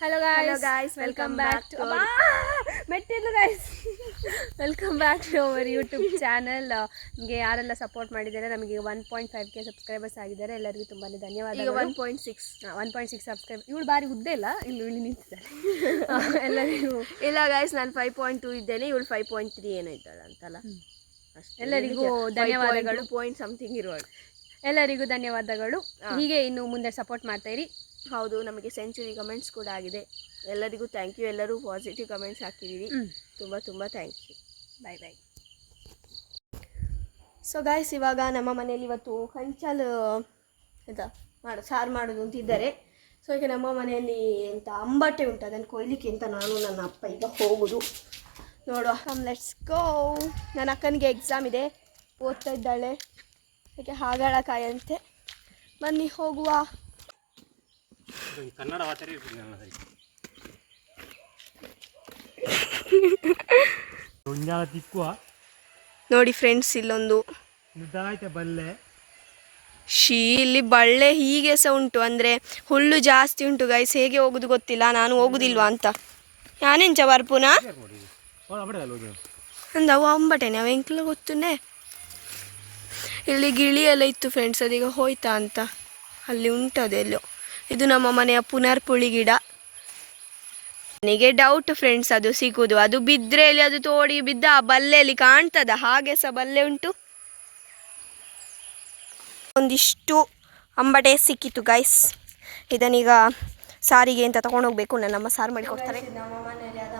Hello hello guys welcome back to to ಮೆಟ್ಟಿಲು guys welcome back to our YouTube channel ನಮಗೆ ಯಾರೆಲ್ಲ support ಮಾಡಿದ್ದಾರೆ? ನಮಗೆ one point five K subscribers ಆಗಿದ್ದಾರೆ. ಎಲ್ಲರಿಗೂ ತುಂಬಾ ಈಗ ಧನ್ಯವಾದಗಳು one point six one point six subscribe ಇವಳು ಬಾರಿ ಉದ್ದೇ ಇಲ್ಲ? ಇಲ್ಲಿ ಇಲ್ಲಿ ನಿಂತಿದ್ದಾಳೆ. ಎಲ್ಲರಿಗೂ. ಇಲ್ಲ ಗಾಯ್ಸ್ ನಾನು ಫೈವ್ ಪಾಯಿಂಟ್ ಟೂ ಇದ್ದೇನೆ. ಇವಳು ಫೈವ್ ಪಾಯಿಂಟ್ ತ್ರೀ ಏನೋ ಇದ್ದಾಳೆ ಅಂತಲ್ಲ. ಎಲ್ಲರಿಗೂ ಧನ್ಯವಾದಗಳು. 5.2 ಪಾಯಿಂಟ್ ಸಮಥಿಂಗ್ ಇರುವಳು ಎಲ್ಲರಿಗೂ ಧನ್ಯವಾದಗಳು. ಹೀಗೆ ಇನ್ನು ಮುಂದೆ ಸಪೋರ್ಟ್ ಮಾಡ್ತಾ ಇರಿ. ಹೌದು ನಮಗೆ ಸೆಂಚುರಿ ಕಮೆಂಟ್ಸ್ ಕೂಡ ಆಗಿದೆ. ಎಲ್ಲರಿಗೂ ಥ್ಯಾಂಕ್ ಯು ಎಲ್ಲರೂ ಪಾಸಿಟಿವ್ ಕಮೆಂಟ್ಸ್ ಹಾಕಿದ್ದೀರಿ. ತುಂಬ ತುಂಬ thank you bye bye so guys ಇವಾಗ ನಮ್ಮ ಮನೆಯಲ್ಲಿ ಇವತ್ತು ಕಂಚಲ್ ಎಂತ ಮಾಡೋ ಸಾರು ಮಾಡೋದು ಅಂತಿದ್ದಾರೆ ಸೊ ಈಗ ನಮ್ಮ ಮನೆಯಲ್ಲಿ ಎಂತ ಅಂಬಟ್ಟೆ ಉಂಟು ಅದನ್ನು ಕೊಯ್ಲಿಕ್ಕೆ ಅಂತ ನಾನು ನನ್ನ ಅಪ್ಪ ಈಗ ಹೋಗೋದು. ನೋಡುವ. ಕಮ್ ಲೆಟ್ಸ್ ಗೋ ನನ್ನ ಅಕ್ಕನಿಗೆ ಎಕ್ಸಾಮ್ ಇದೆ. ಓದ್ತಾ ಇದ್ದಾಳೆ. ಅದಕ್ಕೆ ಹಾಗಾಳಕಾಯಂತೆ ಬನ್ನಿ ಹೋಗುವ. ಇದು ಕನ್ನಡ ತಿಕ್ಕುವ. ನೋಡಿ ಫ್ರೆಂಡ್ಸ್ ಇಲ್ಲೊಂದು ಬಳ್ಳೆ ಬಲ್ಲೆ. ಶೀ ಇಲ್ಲಿ ಬಳ್ಳೆ ಹೀಗೆ ಸಹ ಉಂಟು. ಅಂದರೆ ಹುಲ್ಲು ಜಾಸ್ತಿ ಉಂಟು ಗೈಸ್ ಹೇಗೆ ಹೋಗುದು ಗೊತ್ತಿಲ್ಲ. ನಾನು ಹೋಗುದಿಲ್ವಾ ಅಂತ. ಯಾನೆಂಚ ಬರ್ಪುನ? ಅಂದವು ಅಂಬಟೇನೆ. ಅವ ಎಂಕ್ಲ ಗೊತ್ತುನೆ. ಇಲ್ಲಿ ಗಿಳಿ ಎಲ್ಲ ಇತ್ತು ಫ್ರೆಂಡ್ಸ್ ಅದೀಗ ಹೋಯ್ತಾ ಅಂತ. ಅಲ್ಲಿ ಉಂಟು ಅದೆಲ್ಲೋ. ಇದು ನಮ್ಮ ಮನೆಯ ಪುನರ್ಪುಳಿ ಗಿಡ. ನನಗೆ ಡೌಟ್ ಫ್ರೆಂಡ್ಸ್ ಅದು ಸಿಗುದು ಅದು ಬಿದ್ದರೆ ಅದು ತೋಡಿ ಬಿದ್ದ ಆ ಬಲ್ಲೆಯಲ್ಲಿ ಕಾಣ್ತದ? ಹಾಗೆ ಸಹ ಬಲ್ಲೆ ಉಂಟು. ಒಂದಿಷ್ಟು ಅಂಬಟೆ ಸಿಕ್ಕಿತ್ತು ಗೈಸ್ ಇದನ್ನೀಗ ಸಾರಿಗೆ ಅಂತ ನನ್ನ ನನ್ನಮ್ಮ ಸಾರು ಮಾಡಿ ಕೊಡ್ತಾರೆ ನಮ್ಮ ಮನೆಯಲ್ಲಿ ಅದು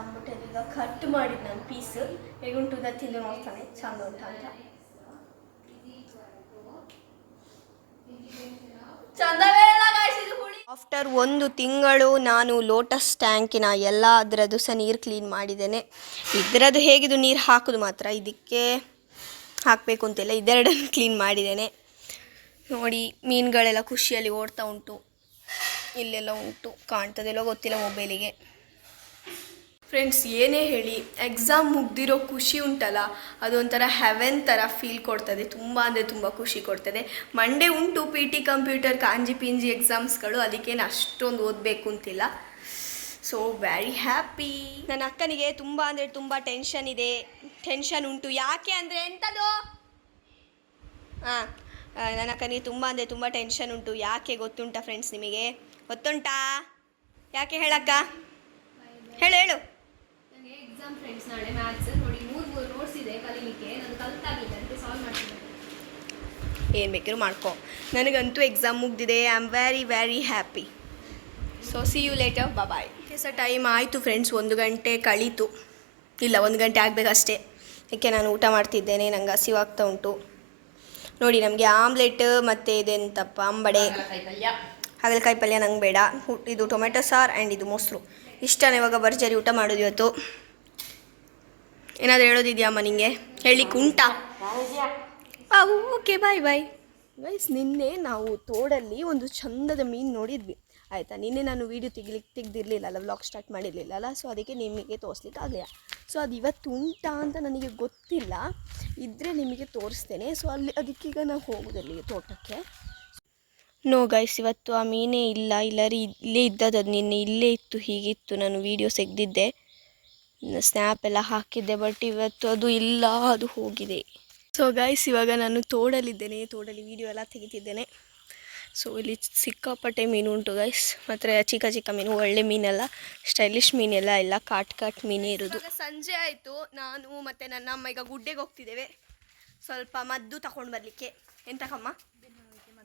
ಈಗ ಕಟ್ ಮಾಡಿದ್ದು ನಾನು ಪೀಸ್ ತಿಂದು ನೋಡ್ತಾನೆ. ಚಂದ ಉಂಟು ಅಂತ. ಆಫ್ಟರ್ ಒಂದು ತಿಂಗಳು ನಾನು ಲೋಟಸ್ ಟ್ಯಾಂಕಿನ ಎಲ್ಲ ಅದರದ್ದು ಸಹ ನೀರು ಕ್ಲೀನ್ ಮಾಡಿದ್ದೇನೆ. ಇದರದ್ದು ಹೇಗಿದು ನೀರು ಹಾಕೋದು ಮಾತ್ರ. ಇದಕ್ಕೆ ಹಾಕಬೇಕು ಅಂತೆಲ್ಲ ಇದೆರಡನ್ನು ಕ್ಲೀನ್ ಮಾಡಿದ್ದೇನೆ. ನೋಡಿ, ಮೀನುಗಳೆಲ್ಲ ಖುಷಿಯಲ್ಲಿ ಓಡ್ತಾ ಉಂಟು. ಇಲ್ಲೆಲ್ಲ ಉಂಟು, ಕಾಣ್ತದೆಲ್ಲೋ ಗೊತ್ತಿಲ್ಲ ಮೊಬೈಲಿಗೆ ಫ್ರೆಂಡ್ಸ್ ಏನೇ ಹೇಳಿ ಎಕ್ಸಾಮ್ ಮುಗ್ದಿರೋ ಖುಷಿ ಉಂಟಲ್ಲ? ಅದೊಂಥರ ಹೆವೆನ್ ಥರ ಫೀಲ್ ಕೊಡ್ತದೆ. ತುಂಬ ಅಂದರೆ ತುಂಬ ಖುಷಿ ಕೊಡ್ತದೆ. ಮಂಡೇ ಉಂಟು ಪಿ ಟಿ ಕಂಪ್ಯೂಟರ್ ಕಾಂಜಿ ಪಿಂಜಿ ಎಕ್ಸಾಮ್ಸ್ಗಳು ಅದಕ್ಕೇನು ಅಷ್ಟೊಂದು ಓದಬೇಕು ಅಂತಿಲ್ಲ. ಸೊ ವೆರಿ ಹ್ಯಾಪಿ ನನ್ನ ಅಕ್ಕನಿಗೆ ತುಂಬ ಅಂದರೆ ತುಂಬ ಟೆನ್ಷನ್ ಇದೆ. ಟೆನ್ಷನ್ ಉಂಟು. ಯಾಕೆ ಅಂದರೆ ಎಂಥದ್ದು ಹಾಂ ನನ್ನ ಅಕ್ಕನಿಗೆ ತುಂಬ ಅಂದರೆ ತುಂಬ ಟೆನ್ಷನ್ ಉಂಟು. ಯಾಕೆ ಗೊತ್ತುಂಟಾ ಫ್ರೆಂಡ್ಸ್ ನಿಮಗೆ? ಗೊತ್ತುಂಟಾ? ಯಾಕೆ ಹೇಳಕ್ಕ? ಹೇಳು ಹೇಳು. ಎಕ್ಸಾಮ್ ಫ್ರೆಂಡ್ಸ್ ನಾಳೆ ಮ್ಯಾಥ್ಸ್ ನೋಡಿ ಮೂರು ಮೂರು ನೋಟ್ಸ್ ಇದೆ ಕಲೀಲಿಕ್ಕೆ ನಾನು ಕಲ್ತಾಗಿದೆ ಅಂತ ಸಾಲ್ವ್ ಮಾಡ್ತೀನಿ. ಏನು ಬೇಕಿದ್ರು ಮಾಡ್ಕೊ. ನನಗಂತೂ ಎಕ್ಸಾಮ್ ಮುಗ್ದಿದೆ I am very very happy so see you later bye sir time ಆಯಿತು ಫ್ರೆಂಡ್ಸ್ ಒಂದು ಗಂಟೆ ಕಳೀತು. ಇಲ್ಲ, ಒಂದು ಗಂಟೆ ಆಗಬೇಕಷ್ಟೇ. ಯಾಕೆ ನಾನು ಊಟ ಮಾಡ್ತಿದ್ದೇನೆ, ನಂಗೆ ಹಸಿವಾಗ್ತಾ ಉಂಟು. ನೋಡಿ, ನಮಗೆ ಆಮ್ಲೆಟ್ ಮತ್ತು ಇದೆಂತಪ್ಪ, ಅಂಬಡೆ. ಹಾಗಲಕಾಯಿ ಪಲ್ಯ ನಂಗೆ ಬೇಡ. ಇದು ಟೊಮೆಟೊ ಸಾರು ಆ್ಯಂಡ್ ಇದು ಮೊಸರು. ಇಷ್ಟನೇ ಇವಾಗ ಭರ್ಜರಿ ಊಟ ಮಾಡೋದು ಇವತ್ತು. ಏನಾದರೂ ಹೇಳೋದಿದೆಯಮ್ಮ ನಿಂಗೆ? ಹೇಳಲಿಕ್ಕೆ ಉಂಟಾ? ಓಕೆ ಬಾಯ್ ಬಾಯ್ ಗೈಸ್ ನಿನ್ನೆ ನಾವು ತೋಡಲ್ಲಿ ಒಂದು ಚಂದದ ಮೀನು ನೋಡಿದ್ವಿ. ಆಯಿತಾ? ನಿನ್ನೆ ನಾನು ವೀಡಿಯೋ ತೆಗಿಲಿಕ್ಕೆ ತೆಗ್ದಿರಲಿಲ್ಲ ಅಲ್ಲ ವ್ಲಾಗ್ ಸ್ಟಾರ್ಟ್ ಮಾಡಿರಲಿಲ್ಲ ಅಲ್ಲ ಸೊ ಅದಕ್ಕೆ ನಿಮಗೆ ತೋರಿಸ್ಲಿಕ್ಕೆ ಆಗಲಿಲ್ಲ. ಸೊ ಅದು ಇವತ್ತು ಉಂಟಾ ಅಂತ ನನಗೆ ಗೊತ್ತಿಲ್ಲ. ಇದ್ದರೆ ನಿಮಗೆ ತೋರಿಸ್ತೇನೆ. ಸೊ ಅಲ್ಲಿ ಅದಕ್ಕೀಗ ನಾವು ಹೋಗೋದಲ್ಲಿ? ತೋಟಕ್ಕೆ. ನೋ ಗೈಸ್ ಇವತ್ತು ಆ ಮೀನೇ ಇಲ್ಲ. ಇಲ್ಲರಿ ಇಲ್ಲೇ ಇದ್ದದ್ದು ಅದು ನಿನ್ನೆ ಇಲ್ಲೇ ಇತ್ತು ಹೀಗಿತ್ತು. ನಾನು ವೀಡಿಯೋಸ್ ತೆಗ್ದಿದ್ದೆ. ಸ್ನ್ಯಾಪ್ ಎಲ್ಲ ಹಾಕಿದ್ದೆ ಬಟ್ ಇವತ್ತು ಅದು ಇಲ್ಲ, ಅದು ಹೋಗಿದೆ. ಸೊ ಗೈಸ್ ಇವಾಗ ನಾನು ತೋಡಲ್ಲಿದ್ದೇನೆ ತೋಡಲ್ಲಿ ವೀಡಿಯೋ ಎಲ್ಲ ತೆಗಿತಿದ್ದೇನೆ. ಸೊ ಇಲ್ಲಿ ಸಿಕ್ಕಾಪಟ್ಟೆ ಮೀನು ಉಂಟು ಗೈಸ್ ಮತ್ತು ಚಿಕ್ಕ ಚಿಕ್ಕ ಮೀನು, ಒಳ್ಳೆ ಮೀನೆಲ್ಲ ಸ್ಟೈಲಿಶ್ ಮೀನೆಲ್ಲ ಇಲ್ಲ ಕಾಟ್ ಕಾಟ್ ಮೀನೇ ಇರೋದು. ಸಂಜೆ ಆಯಿತು, ನಾನು ಮತ್ತು ನನ್ನ ಅಮ್ಮ ಈಗ ಗುಡ್ಡೆಗೆ ಹೋಗ್ತಿದ್ದೇವೆ. ಸ್ವಲ್ಪ ಮದ್ದು ತಗೊಂಡು ಬರಲಿಕ್ಕೆ. ಎಂತಕಮ್ಮ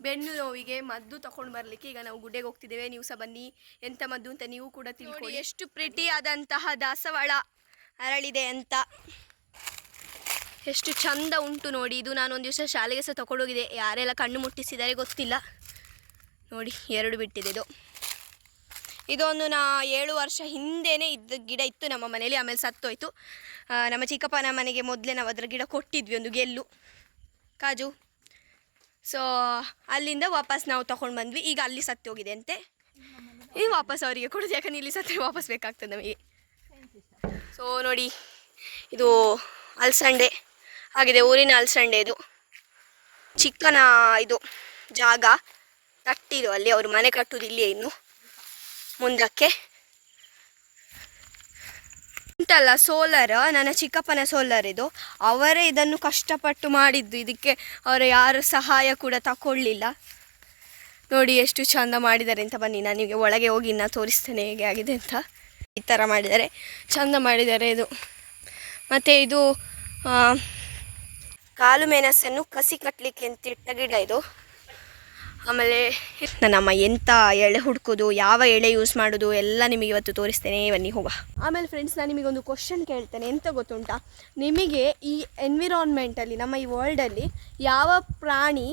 ಬೆನ್ನು ನೋವಿಗೆ ಮದ್ದು ತಗೊಂಡು ಬರಲಿಕ್ಕೆ ಈಗ ನಾವು ಗುಡ್ಡೆಗೆ ಹೋಗ್ತಿದ್ದೇವೆ. ನೀವು ಸಹ ಬನ್ನಿ. ಎಂತ ಮದ್ದು ಅಂತ ನೀವು ಕೂಡ ತಿಳ್ಕೊಳ್ಳಿ. ಎಷ್ಟು ಪ್ರಿಟಿ ಆದಂತಹ ದಾಸವಾಳ ಅರಳಿದೆ ಅಂತ. ಎಷ್ಟು ಚಂದ ಉಂಟು ನೋಡಿ. ಇದು ನಾನು ಒಂದು ದಿವಸ ಶಾಲೆಗೆ ಸಹ ತಗೊಂಡೋಗಿದೆ ಯಾರೆಲ್ಲ ಕಣ್ಣು ಮುಟ್ಟಿಸಿದ್ದಾರೆ ಗೊತ್ತಿಲ್ಲ. ನೋಡಿ ಎರಡು ಬಿಟ್ಟಿದೆ ಇದು. ಇದೊಂದು ನಾ ಏಳು ವರ್ಷ ಹಿಂದೆನೇ ಇದ್ದ ಗಿಡ ಇತ್ತು ನಮ್ಮ ಮನೇಲಿ ಆಮೇಲೆ ಸತ್ತೋಯ್ತು. ನಮ್ಮ ಚಿಕ್ಕಪ್ಪನ ಮನೆಗೆ ಮೊದಲೇ ನಾವು ಅದರ ಗಿಡ ಕೊಟ್ಟಿದ್ವಿ ಒಂದು ಗೆಲ್ಲು. ಕಾಜು ಸೊ ಅಲ್ಲಿಂದ ವಾಪಸ್ ನಾವು ತಗೊಂಡು ಬಂದ್ವಿ. ಈಗ ಅಲ್ಲಿ ಸತ್ತು ಹೋಗಿದೆ ಅಂತೆ. ಈಗ ವಾಪಸ್ ಅವರಿಗೆ ಕೊಡೋದು. ಯಾಕಂದ್ರೆ ಇಲ್ಲಿ ಸತ್ತರೆ ವಾಪಸ್ ಬೇಕಾಗ್ತದೆ ನಮಗೆ. ಸೊ ನೋಡಿ, ಇದು ಅಲ್ಸಂಡೆ ಆಗಿದೆ. ಊರಿನ ಅಲ್ಸಂಡೆ ಇದು. ಚಿಕ್ಕನ ಇದು ಜಾಗ. ತಟ್ಟಿದು ಅಲ್ಲಿ. ಅವರು ಮನೆ ಕಟ್ಟುದು ಇಲ್ಲೇ ಇನ್ನು ಮುಂದಕ್ಕೆ. ಉಂಟಲ್ಲ ಸೋಲರ್, ನನ್ನ ಚಿಕ್ಕಪ್ಪನ ಸೋಲರ್ ಇದು. ಅವರೇ ಇದನ್ನು ಕಷ್ಟಪಟ್ಟು ಮಾಡಿದ್ದು. ಇದಕ್ಕೆ ಅವರು ಯಾರು ಸಹಾಯ ಕೂಡ ತಕೊಳ್ಳಿಲ್ಲ ನೋಡಿ ಎಷ್ಟು ಚಂದ ಮಾಡಿದ್ದಾರೆ ಅಂತ ಬನ್ನಿ. ನಾನು ನಿಮಗೆ ಒಳಗೆ ಹೋಗಿ ಇನ್ನು ತೋರಿಸ್ತೇನೆ ಹೇಗೆ ಆಗಿದೆ ಅಂತ. ಈ ಥರ ಮಾಡಿದ್ದಾರೆ. ಚಂದ ಮಾಡಿದ್ದಾರೆ ಇದು. ಮತ್ತು ಇದು ಕಾಲು ಮೆಣಸನ್ನು ಕಸಿ ಕಟ್ಟಲಿಕ್ಕೆ ಅಂತ ಇಟ್ಟ ಗಿಡ ಇದು. ಆಮೇಲೆ ನನ್ನಮ್ಮ ಎಂಥ ಎಳೆ ಹುಡ್ಕೋದು, ಯಾವ ಎಳೆ ಯೂಸ್ ಮಾಡೋದು, ಎಲ್ಲ ನಿಮಗೆ ಇವತ್ತು ತೋರಿಸ್ತೇನೆ. ಬನ್ನಿ ಹೋಗ ಆಮೇಲೆ ಫ್ರೆಂಡ್ಸ್ ನಾನು ನಿಮಗೊಂದು ಕ್ವಶನ್ ಕೇಳ್ತೇನೆ. ಎಂತ ಗೊತ್ತುಂಟ? ನಿಮಗೆ ಈ ಎನ್ವಿರಾನ್ಮೆಂಟಲ್ಲಿ ನಮ್ಮ ಈ ವರ್ಲ್ಡಲ್ಲಿ ಯಾವ ಪ್ರಾಣಿ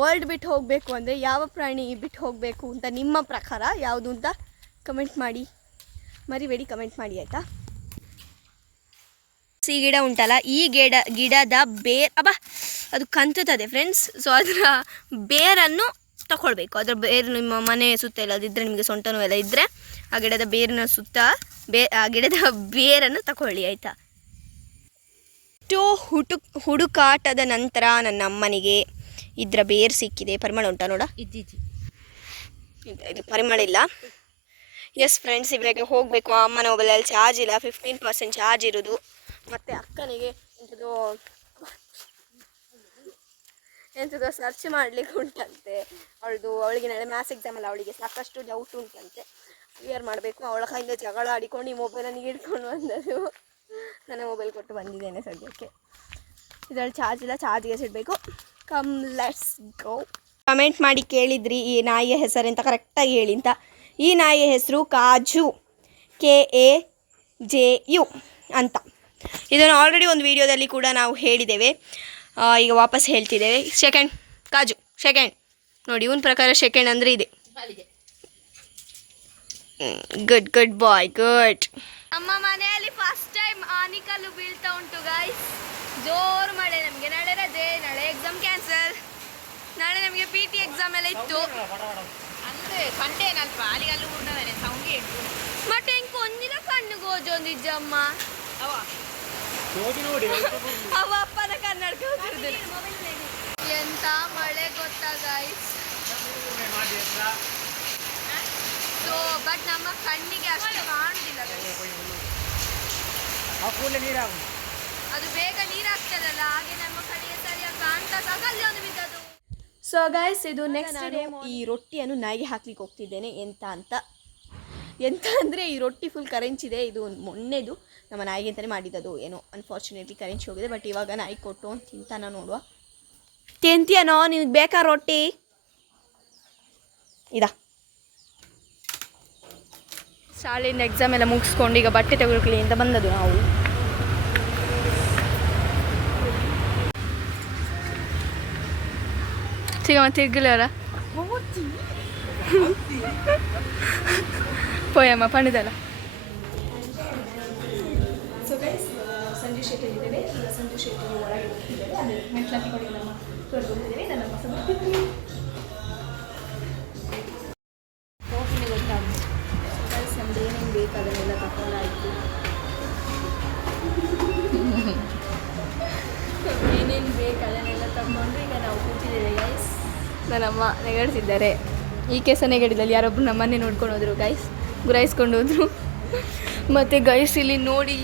ವರ್ಲ್ಡ್ ಬಿಟ್ಟು ಹೋಗಬೇಕು ಅಂದರೆ ಯಾವ ಪ್ರಾಣಿ ಬಿಟ್ಟು ಹೋಗಬೇಕು ಅಂತ ನಿಮ್ಮ ಪ್ರಕಾರ ಯಾವುದು ಅಂತ ಕಮೆಂಟ್ ಮಾಡಿ. ಮರಿಬೇಡಿ ಕಮೆಂಟ್ ಮಾಡಿ, ಆಯಿತಾ? ಈ ಗಿಡ ಉಂಟಲ್ಲ ಈ ಗಿಡ ಗಿಡದ ಬೇರ್ ಅಬ್ಬ ಅದು ಕಂತುತ್ತದೆ ಫ್ರೆಂಡ್ಸ್ ಸೊ ಅದರ ಬೇರನ್ನು ತಗೊಳ್ಬೇಕು ಅದರ ಬೇರು ನಿಮ್ಮ ಮನೆ ಸುತ್ತ ಎಲ್ಲ ಅದಿದ್ದರೆ ನಿಮಗೆ ಸೊಂಟ ಎಲ್ಲ ಇದ್ದರೆ ಆ ಗಿಡದ ಬೇರಿನ ಸುತ್ತ ಬೇ ಆ ಗಿಡದ ಬೇರನ್ನು ತಗೊಳ್ಳಿ ಆಯಿತಾ? ಎಷ್ಟೋ ಹುಟು ಹುಡುಕಾಟದ ನಂತರ ನನ್ನ ಅಮ್ಮನಿಗೆ ಇದರ ಬೇರು ಸಿಕ್ಕಿದೆ. ಪರಿಮಳ ಉಂಟಾ ನೋಡ? ಇದು ಪರಿಮಳ ಇಲ್ಲ. ಎಸ್ ಫ್ರೆಂಡ್ಸ್ ಇವಾಗ ಹೋಗಬೇಕು. ಅಮ್ಮನ ಮೊಬೈಲಲ್ಲಿ ಚಾರ್ಜ್ ಇಲ್ಲ. ಫಿಫ್ಟೀನ್ ಪರ್ಸೆಂಟ್ ಚಾರ್ಜ್ ಇರೋದು. ಮತ್ತು ಅಕ್ಕನಿಗೆ ಎಂಥದ್ದು ಎಂಥದ್ದು ಸರ್ಚ್ ಮಾಡಲಿಕ್ಕೆ ಉಂಟಂತೆ. ಅವಳದು ಅವಳಿಗೆ ನಾಳೆ ಮ್ಯಾಥ್ಸ್ ಎಕ್ಸಾಮ್ ಅಲ್ಲ, ಅವಳಿಗೆ ಸಾಕಷ್ಟು ಡೌಟ್ ಉಂಟಂತೆ. ಕ್ಲಿಯರ್ ಮಾಡಬೇಕು, ಅವಳ ಕೈಯಿಂದ ಜಗಳ ಆಡಿಕೊಂಡು ಈ ಮೊಬೈಲ್ ನನಗೆ ಹಿಡ್ಕೊಂಡು ಬಂದರು ನನ್ನ ಮೊಬೈಲ್ ಕೊಟ್ಟು ಬಂದಿದ್ದೇನೆ ಸದ್ಯಕ್ಕೆ. ಇದರಲ್ಲಿ ಚಾರ್ಜ್ ಇಲ್ಲ ಚಾರ್ಜ್ಗೆ ಸಿಡಬೇಕು. ಕಮ್ ಲೆಟ್ಸ್ ಗೋ ಕಮೆಂಟ್ ಮಾಡಿ ಕೇಳಿದ್ರಿ ಈ ನಾಯಿಯ ಹೆಸರು ಅಂತ ಕರೆಕ್ಟಾಗಿ ಹೇಳಿ ಅಂತ. ಈ ನಾಯಿಯ ಹೆಸರು ಕಾಜು ಕೆ ಎ ಜೆ ಯು ಅಂತ. ಇದನ್ನು ಆಲ್ರೆಡಿ ಒಂದು ವಿಡಿಯೋದಲ್ಲಿ ಕೂಡ ನಾವು ಹೇಳಿದ್ದೇವೆ. ಈಗ ವಾಪಸ್ ಹೇಳ್ತಿದ್ದೇವೆ. ಸೆಕೆಂಡ್ ಕಾಜು ಸೆಕೆಂಡ್ ನೋಡಿ ಇವನ ಪ್ರಕಾರ ಸೆಕೆಂಡ್ ಅಂದರೆ ಇದೆ. ಗುಡ್ ಗುಡ್ ಬಾಯ್ ಗುಡ್ ನಮ್ಮ ಮನೆಯಲ್ಲಿ ಫಸ್ಟ್ ಟೈಮ್ ಆನಿಕಲ್ಲು ಬೀಳ್ತಾ ಉಂಟು ಗಾಯ್ಸ್ ಜೋರು ಮಳೆ ನಮಗೆ. ನಾಳೆ ರಜೆ ನಾಳೆ ಎಕ್ಸಾಮ್ ಕ್ಯಾನ್ಸಲ್ ನಾಳೆ ನಮಗೆ ಪಿ ಟಿ ಎಕ್ಸಾಮ್ ಎಲ್ಲ ಇತ್ತು. ಅಂದ್ರೆ ಸಂಡೇ ನಲ್ಪ ಅಲ್ಲಿ ಅಲ್ಲೂ ಉಂಟವನೆ ಸೌಂಡ್ ಮತ್ತೆ ಹೆಂಗೆ ಒಂದಿನ ಕಣ್ಣು ಗೋಜೊಂದಿಜ್ಜಮ್ಮ ಅವ ಅಪ್ಪನ ಕನ್ನಡಕ ಎಂತ ಮಳೆ ಗೊತ್ತಾ ಗಾಯ್ಸ್ ಸೊ ಬಟ್ ನಮ್ಮ ಕಣ್ಣಿಗೆ ಅಷ್ಟು ಕಾಣುದಿಲ್ಲ ಅದು ಬೇಗ ನೀರಾಗ್ತದಲ್ಲ ಹಾಗೆ ನಮ್ಮ ಕಡೆಗೆ ಸರಿಯಾಗಿ ಕಾಣ್ತಾ ಸಹ ಅಲ್ಲಿ ಒಂದು ಬಿದ್ದದು ಸೊ ಗೈಸ್ ಇದು ನೆಕ್ಸ್ಟ್ ಈ ರೊಟ್ಟಿಯನ್ನು ನಾಯಿಗೆ ಹಾಕ್ಲಿಕ್ಕೆ ಹೋಗ್ತಿದ್ದೇನೆ. ಎಂತ ಅಂತ? ಎಂತ ಅಂದರೆ ಈ ರೊಟ್ಟಿ ಫುಲ್ ಕರೆಂಚಿದೆ ಇದು ಮೊನ್ನೆದು ನಮ್ಮ ನಾಯಿಗೆ ಅಂತಲೇ ಅದು ಏನೋ. ಅನ್ಫಾರ್ಚುನೇಟ್ಲಿ ಕರೆನ್ಸಿ ಹೋಗಿದೆ ಬಟ್ ಇವಾಗ ನಾಯಿ ಕೊಟ್ಟು ಅಂತ ತಿಂತಾನ ನೋಡುವ. ತಿಂತೀಯನೋ ನಿನಗೆ ಬೇಕಾ ರೊಟ್ಟಿ? ಇದಾ. ಶಾಲೆಯಿಂದ ಎಕ್ಸಾಮ್ ಎಲ್ಲ ಮುಗಿಸ್ಕೊಂಡು ಈಗ ಬಟ್ಟೆ ತೆಗೆದುಕೊಳ್ಳಿ ಅಂತ ಬಂದದ್ದು ನಾವು. ಸಿಗಮ್ಮ ಪೋಯಮ್ಮ ಪಣಿದಲ್ಲ. ಶೆಟ್ಟಿ ಒಳಗೆ ಅಂದರೆ ನಮ್ಮ ತೋರಿಸ್ಕೊಂಡಿದ್ದೇವೆ ನನ್ನ ಏನೇನು ಬೇಕು ಅದನ್ನೆಲ್ಲ ಏನೇನು ಬೇಕು ಅದನ್ನೆಲ್ಲ ತಗೊಂಡು ಈಗ ನಾವು ಕೂತಿದ್ದೇವೆ ಗೈಸ್ ನನ್ನಮ್ಮ ನೆಗಡ್ತಿದ್ದಾರೆ. ಈ ಕೇಸ ನೆಗಡಿದಲ್ಲಿ ಯಾರೊಬ್ರು ನಮ್ಮನ್ನೇ ನೋಡ್ಕೊಂಡು ಹೋದ್ರು ಗೈಸ್ ಗುರಾಯಿಸ್ಕೊಂಡು ಹೋದ್ರು. ಮತ್ತು ಗೈಸ್ ಇಲ್ಲಿ ನೋಡಿ.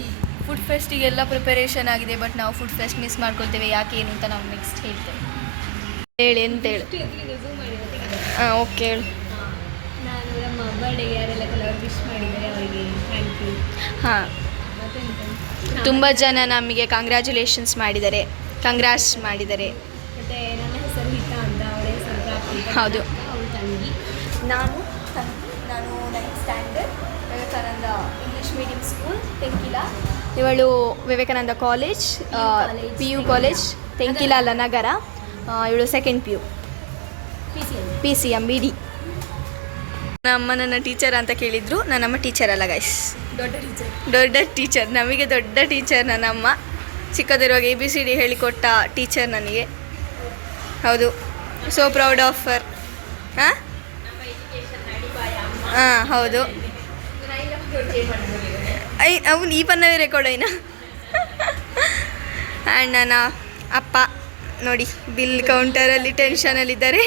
ಫುಡ್ ಫೆಸ್ಟಿಗೆಲ್ಲ ಪ್ರಿಪರೇಷನ್ ಆಗಿದೆ ಬಟ್ ನಾವು ಫುಡ್ ಫೆಸ್ಟ್ ಮಿಸ್ ಮಾಡ್ಕೊಳ್ತೇವೆ. ಯಾಕೆ ಏನು ಅಂತ ನಾವು ನೆಕ್ಸ್ಟ್ ಹೇಳ್ತೇವೆ. ಹೇಳಿ ಅಂತ ಹೇಳಿ? ಹಾಂ ಓಕೆ ಹೇಳಿ. ನಾನು ನಮ್ಮ ಬರ್ಡೇಗೆ ಯಾರೆಲ್ಲ ಕೆಲವರು ವಿಶ್ ಮಾಡಿದ್ದಾರೆ ಅವರಿಗೆ ಥ್ಯಾಂಕ್ ಯು ಹಾಂ. ತುಂಬ ಜನ ನಮಗೆ ಕಂಗ್ರ್ಯಾಚುಲೇಷನ್ಸ್ ಮಾಡಿದ್ದಾರೆ. ಕಂಗ್ರಾಸ್ ಮಾಡಿದ್ದಾರೆ. ಮತ್ತು ನನ್ನ ಹೆಸರು ಹಿತಾ ಅಂತ ಅವಳ ಹೆಸರು. ಹೌದು. ಅವಳು ತಂಗಿ. ನಾನು ನಾನು ninth standard Vivekananda English medium school Tenkila ಇವಳು Vivekananda college P U college ತೆಂಕಿಲಾಲ ನಗರ ಇವಳು second P U P C M B D ನಮ್ಮ ನನ್ನ ಟೀಚರ್ ಅಂತ ಕೇಳಿದ್ರು. ನನ್ನಮ್ಮ ಟೀಚರ್ ಅಲ್ಲ ಗೈಸ್ ದೊಡ್ಡ ಟೀಚರ್ ದೊಡ್ಡ ಟೀಚರ್ ನಮಗೆ ದೊಡ್ಡ ಟೀಚರ್ ನನ್ನಮ್ಮ ಚಿಕ್ಕದಿರುವಾಗ ಎ ಬಿ ಸಿ ಡಿ ಹೇಳಿಕೊಟ್ಟ ಟೀಚರ್ ನನಗೆ. ಹೌದು. ಸೋ ಪ್ರೌಡ್ ಆಫ್ ಫರ್ ಹಾಂ? ಹಾಂ ಹೌದು. ಐ, ಅವನು ಈ ಪನ್ನವೇ ರೆಕಾರ್ಡ್ ಐನ? ಅಣ್ಣನ ಅಪ್ಪ, ನೋಡಿ ಬಿಲ್ ಕೌಂಟರಲ್ಲಿ ಟೆನ್ಷನಲ್ಲಿದ್ದಾರೆ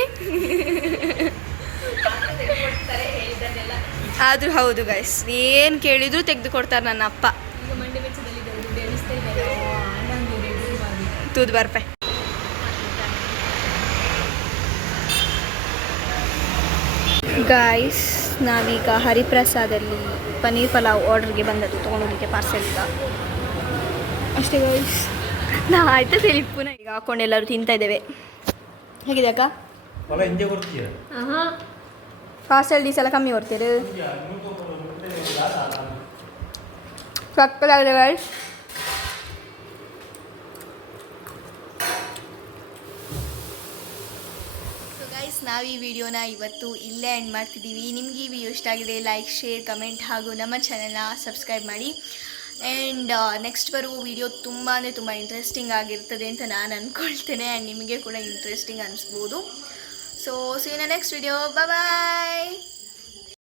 ಆದರೂ ಹೌದು ಗೈಸ್ ಏನು ಕೇಳಿದ್ರು ತೆಗೆದು ಕೊಡ್ತಾರೆ ನನ್ನ ಅಪ್ಪ. ತೂದು ಬರ್ಪೆ. ಗಾಯ್ಸ್ ನಾವೀಗ ಹರಿಪ್ರಸಾದಲ್ಲಿ ಪನ್ನೀರ್ ಪಲಾವ್ ಆರ್ಡ್ರಿಗೆ ಬಂದದ್ದು ತೊಗೊಂಡೋಗಿದ್ದೆ ಪಾರ್ಸೆಲ್ ಈಗ. ಅಷ್ಟೇ ಗೈಸ್ ನಾ ಆಯ್ತಾ ಹೇಳಿ ಪುನಃ ಈಗ ಹಾಕೊಂಡು ಎಲ್ಲರೂ ತಿಂತಾ ಇದ್ದೇವೆ. ಹೇಗಿದೆ ಅಕ್ಕ? ಪಾರ್ಸೆಲ್ ಡೀಸ್ ಎಲ್ಲ ಕಮ್ಮಿ ಕೊಡ್ತೀರಿ? ಸಕ್ಕತ್ತಾಗಿದೆ ಗಾಯ್ಸ್ ಸೊ ಗೈಸ್ ನಾವು ಈ ವಿಡಿಯೋನ ಇವತ್ತು ಇಲ್ಲೇ ಎಂಡ್ ಮಾಡ್ತಿದ್ದೀವಿ ನಿಮ್ಗೆ ಈ ವಿಡಿಯೋ ಇಷ್ಟ ಆಗಿದೆ ಲೈಕ್ ಶೇರ್ ಕಮೆಂಟ್ ಹಾಗೂ ನಮ್ಮ ಚಾನಲ್ನ ಸಬ್ಸ್ಕ್ರೈಬ್ ಮಾಡಿ. ಆ್ಯಂಡ್ ನೆಕ್ಸ್ಟ್ ಬರುವ ವಿಡಿಯೋ ತುಂಬಾ ತುಂಬ ಇಂಟ್ರೆಸ್ಟಿಂಗ್ ಆಗಿರ್ತದೆ ಅಂತ ನಾನು ಅಂದ್ಕೊಳ್ತೇನೆ ಆ್ಯಂಡ್ ನಿಮಗೆ ಕೂಡ interesting ಅನಿಸ್ಬೋದು. So see next video bye